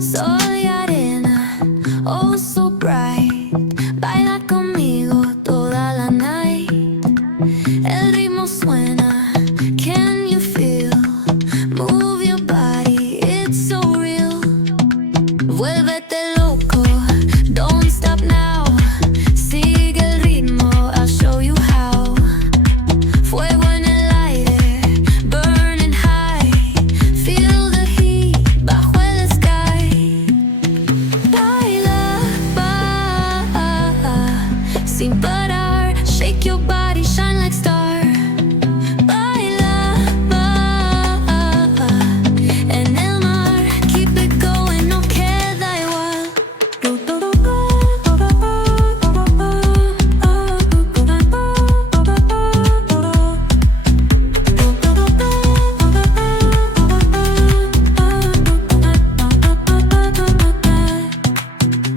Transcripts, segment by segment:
Soy arena, oh so bright. Baila conmigo toda la night. El ritmo suena, can you feel? Move your body, it's so real. Vuélvete loco, don't stop now. Sigue el ritmo, I'll show you how. Fuego en el aire, burning high. Feel the heat bajo el sky. Baila, sin parar. Shake your body, shine like star. Baila, en el mar. Keep it going, no queda igual.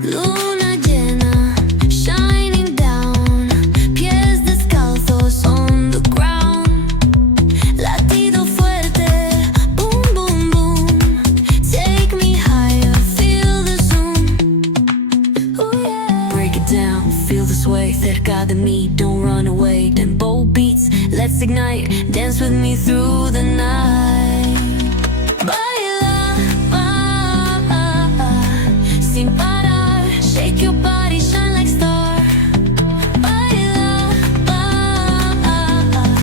Luna llena, shining down. Pies descalzos on the ground. Latido fuerte, boom, boom, boom. Take me higher, feel the zoom. Ooh, yeah. Break it down, feel the sway. Cerca de mí, don't run away. Tempo beats, let's ignite. Dance with me through the night.